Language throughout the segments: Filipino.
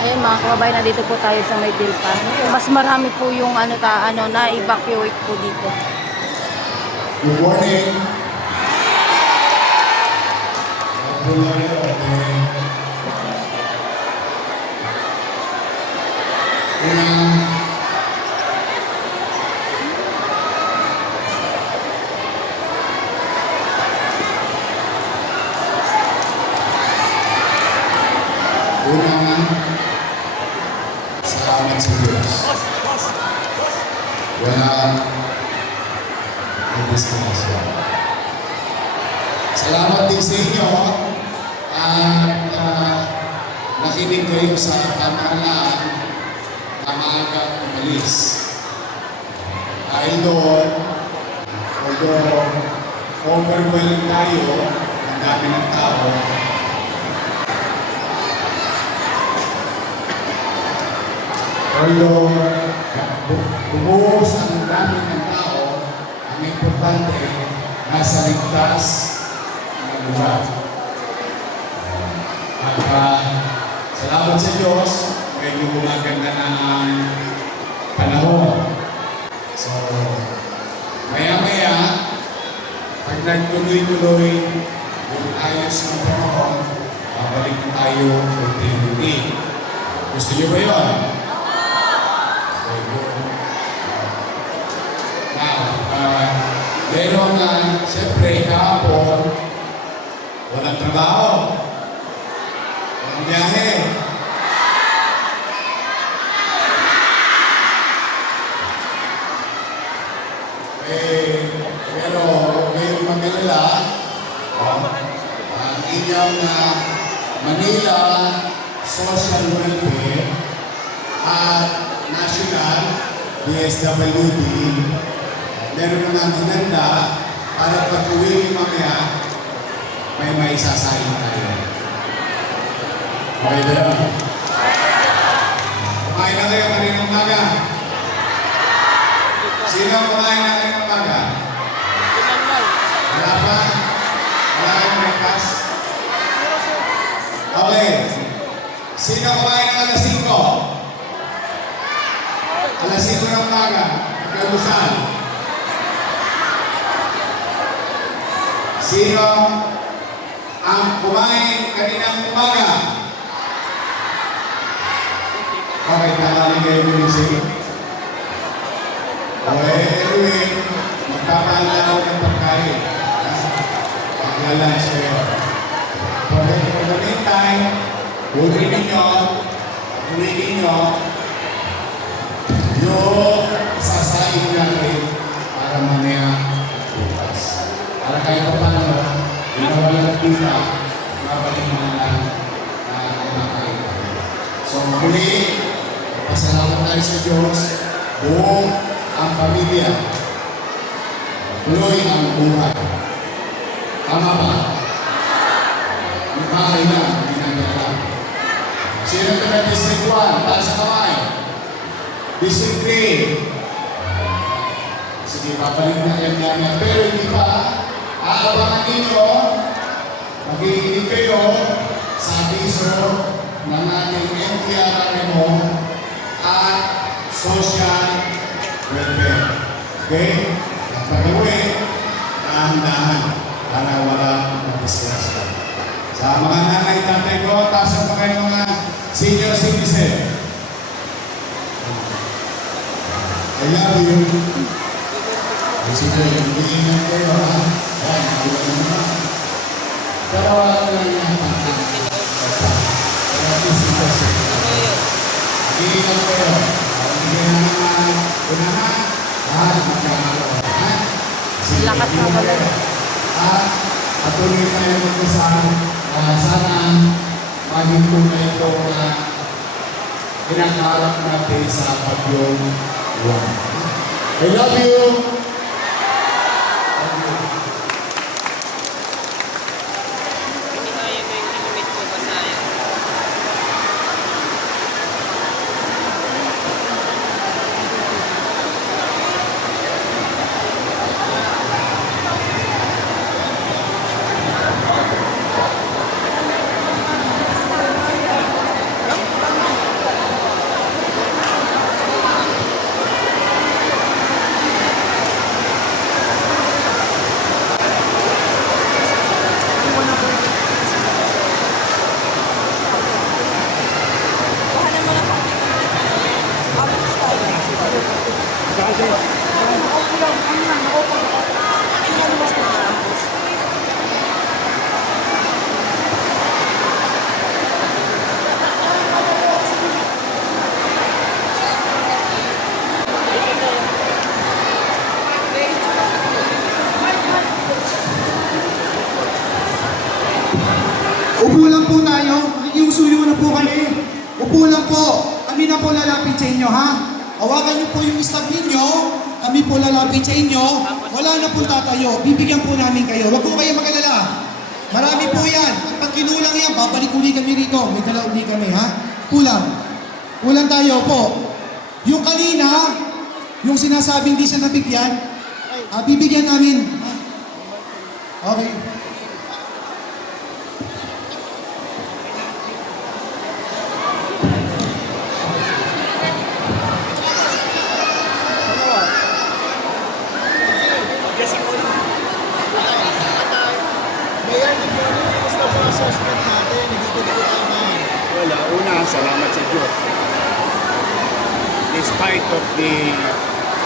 Ayun mga kababayan, nandito po tayo sa may Dilpa. Mas marami po yung na-evacuate po dito. Good morning. Salamat sa Diyos. Walang discrimination. Salamat din sa inyo at nakinig kayo sa pamahalaan na maagang umalis. Dahil doon, although overwhelmed tayo, ang dami ng tao, although bumuhos ang dami ng tao, ang importante, nasa ligtas na lugar. At salamat sa Diyos, medyo gumaganda na ang panahon. So, maya-maya, pag nagtuloy-tuloy yung ayos ng panahon, babalik na tayo unti-unti. Gusto niyo ba yun? Pero siyempre, kahapon, walang trabaho. Walang biyahe. Pero ngayong mag-alala, ang inyong Manila Social Welfare at National DSWD meron naman hinanda para pag-uwi mamaya may maisasahin tayo. Okay ba yun? Kumain na kayo kaninang umaga? Sino kumain na kaninang umaga? Wala pa? Wala kayong breakfast? Okay. Sino kumain ng alas 5? Alas 5 ng umaga. Nagkalusan. Sino ang kumain kaninang umaga? Okay, nakaling kayo gumising. Okay, anyway, magpapaalala ng pagkain. Maglalunch kayo. For the meantime, ulitin ninyo yung sasayin natin para mamaya bukas. Para kayo pa paano, hindi na walang kita, mabalik na lang na kumakain. So muli, pasalamat tayo sa Diyos, buong ang pamilya, tuloy ang buhay. Tama ba? Yung bahay na, ginagala. Sino taga District 1? Taas sa kamay. District 3. Sige, papalik na yan. Pero hindi pa, aabangan ninyo, mag-iinip kayo sa abiso ng ating MTRMO at social welfare. Okay? At pag-uwi, dahan-dahan para wala mag-disgrasya. Sa mga nanay, tatay ko, taas ang mga mga senior citizen. I love you. Sige, hindi kayo ha. Yan, maluwa naman. Pero wala lang yan. Kaya disgrasya. Iingat kayo. Hindi na naman unahan. Magkakaroon. Lakas na pala. At patuloy tayo mag-usap. Sana maging tunay ito na pinakaharap natin sa Bagyong Juan. I love you! Upo lang po tayo. Makikiusuyo na po kami. Upo lang po. Kami na po lalapit sa inyo, ha? Hawakan niyo po yung staff ninyo. Kami po lalapit sa inyo. Wala na po tatayo. Bibigyan po namin kayo. Huwag po kayo mag-alala. Marami po yan. At pag kinulang yan, babalik uli kami rito. May dala uli kami, ha? Kulang. Kulang tayo po. Yung kanina, yung sinasabing di siya nabigyan, bibigyan namin. Okay. Wala. Una, salamat sa Diyos. Despite of the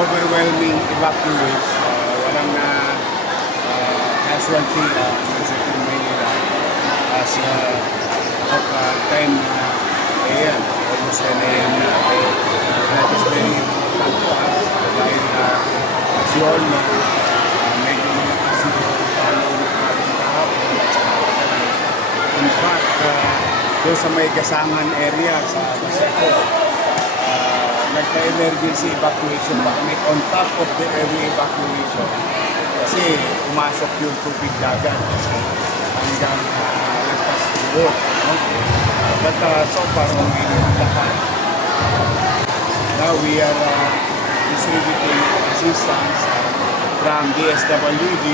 overwhelming evacuees, walang na casualty sa City Manila as of 10 a.m. almost 10 a.m. na. That is very important to us dahil as you all know, medyo malakas yung panulog natin kahapon at saka kagabi. In fact, doon sa may Gasangan area sa Baseco, nagpa-emergency evacuation pa kami on top of the early evacuation kasi pumasok yung tubig dagat hanggang lagpas tubo. No? But so far, okay yung lahat. Now we are distributing assistance from DSWD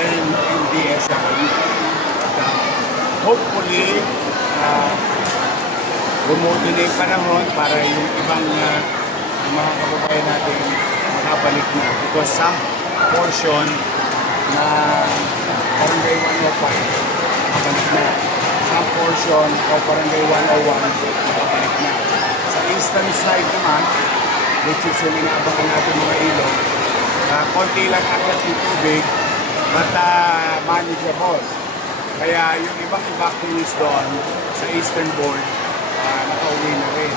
and DSWD. Hopefully, bumuti na yung panahon para yung ibang mga kababayan natin makabalik na. Because some portion na Barangay 105 makabalik na. Some portion o Barangay 101 makabalik na. Sa eastern side naman, which is yung inaabangan natin mga ilog, konti lang agad yung tubig, but manageable. Kaya yung ibang evacuees doon sa Eastern Board, nakauwi na rin.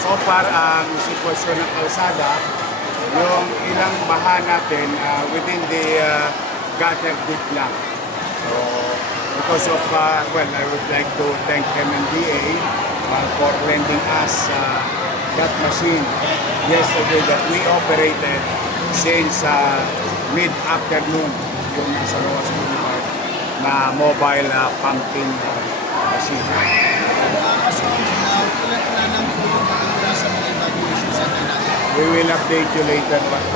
So far, ang sitwasyon ng kalsada, yung ilang baha natin within the gutter deep lang. So, because of, well, I would like to thank MMDA for lending us that machine yesterday that we operated since mid-afternoon yung nasa Roas Boulevard na mobile pumping machine. We will update you later, but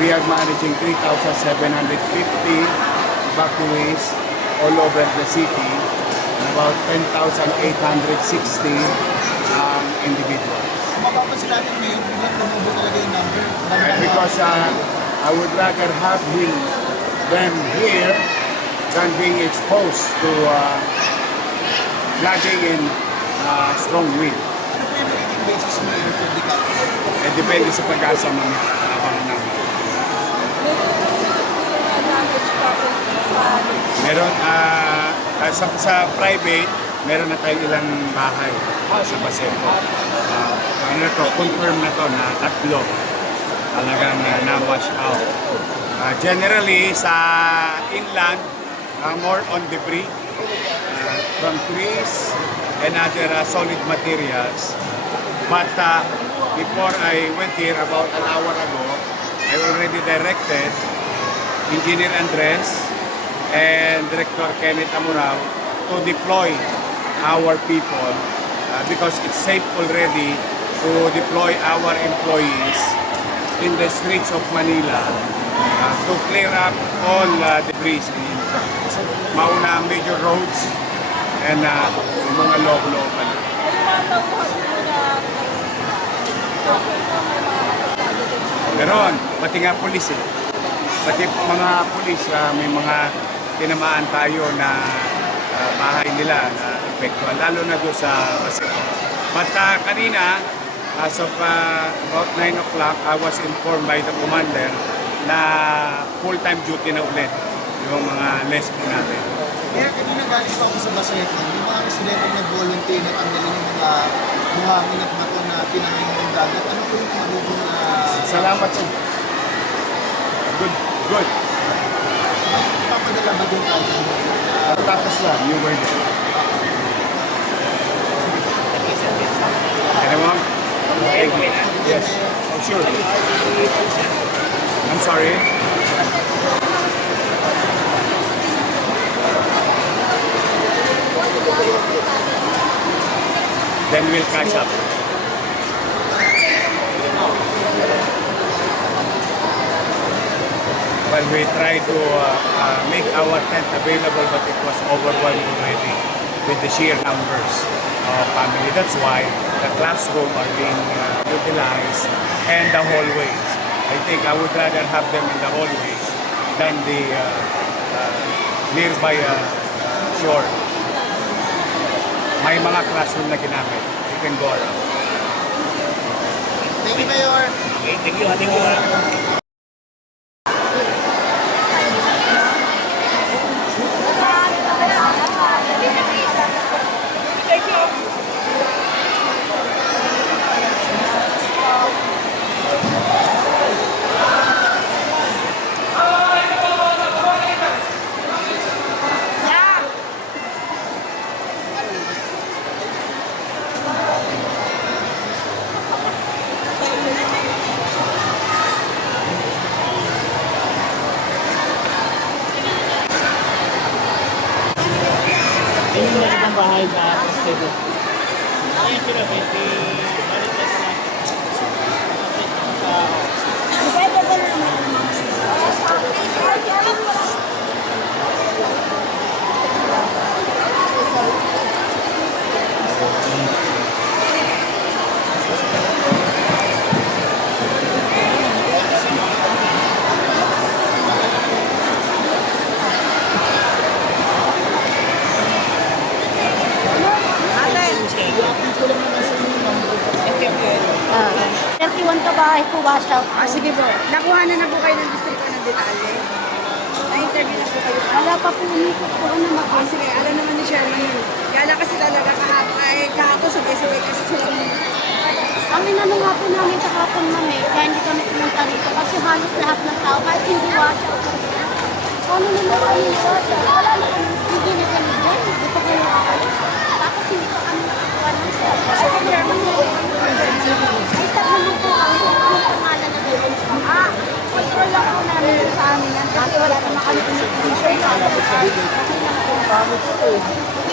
we are managing 3,750 evacuees all over the city, and about 10,860 individuals. Mapapansin natin ngayon, biglang tumubo talaga yung number. And because I would rather have them here than being exposed to flooding in strong wind. Ano po yung magiging basis mo yun for the capital? Depende sa pag-asa mamaya. Abangan namin. Meron, sa private, meron na tayong ilang bahay sa Baseco. Confirm na to na tatlo talagang na-wash out. Generally, sa inland, more on debris from trees and other solid materials. But before I went here about an hour ago, I already directed Engineer Andres and Director Kenneth Amurao to deploy our people because it's safe already to deploy our employees in the streets of Manila to clear up all debris in mauna major roads and mga loob-looban. Meron, pati nga pulis eh. Pati mga pulis, may mga tinamaan tayo na bahay nila na epektual, lalo na doon sa Baseco. But kanina, as of about 9 o'clock, I was informed by the commander na full-time duty na ulit yung mga lespo natin. Kaya kanina galing pa ako sa Baseco, yung mga residente nag-volunteer na tanggalin yung mga buhangin at mato na pinangin ng dagat. Ano po yung magugong Salamat sir. Good, good. papadala ba doon tayo? Tapos lang, you were there. Ano mo? Thank you. Yes. Oh, sure. I'm sorry. Then we'll catch up. Well, we try to make our tent available, but it was overwhelmed already with the sheer numbers of family. That's why the classroom are being utilized and the hallways. I think I would rather have them in the hallways than the nearby shore. May mga classroom na ginamit. You can go around. Thank you, Mayor. Okay, thank you. Thank you. Yung meron ng bahay na stable. Ayun sila, may balik na sila. Ah, 31 ka bahay po wash out. Sige po. Nakuha na po kayo ng distrito ng detalye. Na-interview na po kayo. Wala pa po umikot po ano na po. Sige, alam naman ni Sherman yun. Kaya kasi talaga kahapon sabay-sabay kasi sila Ang inano nga po namin kahapon mami, kaya hindi kami pumunta rito kasi halos lahat ng tao kahit hindi wash out. Ano naman kami wash out? Wala na kami, hindi na kami dyan. Hindi pa kayo ako. Tapos hindi pa kami nakakuha ng stop. po.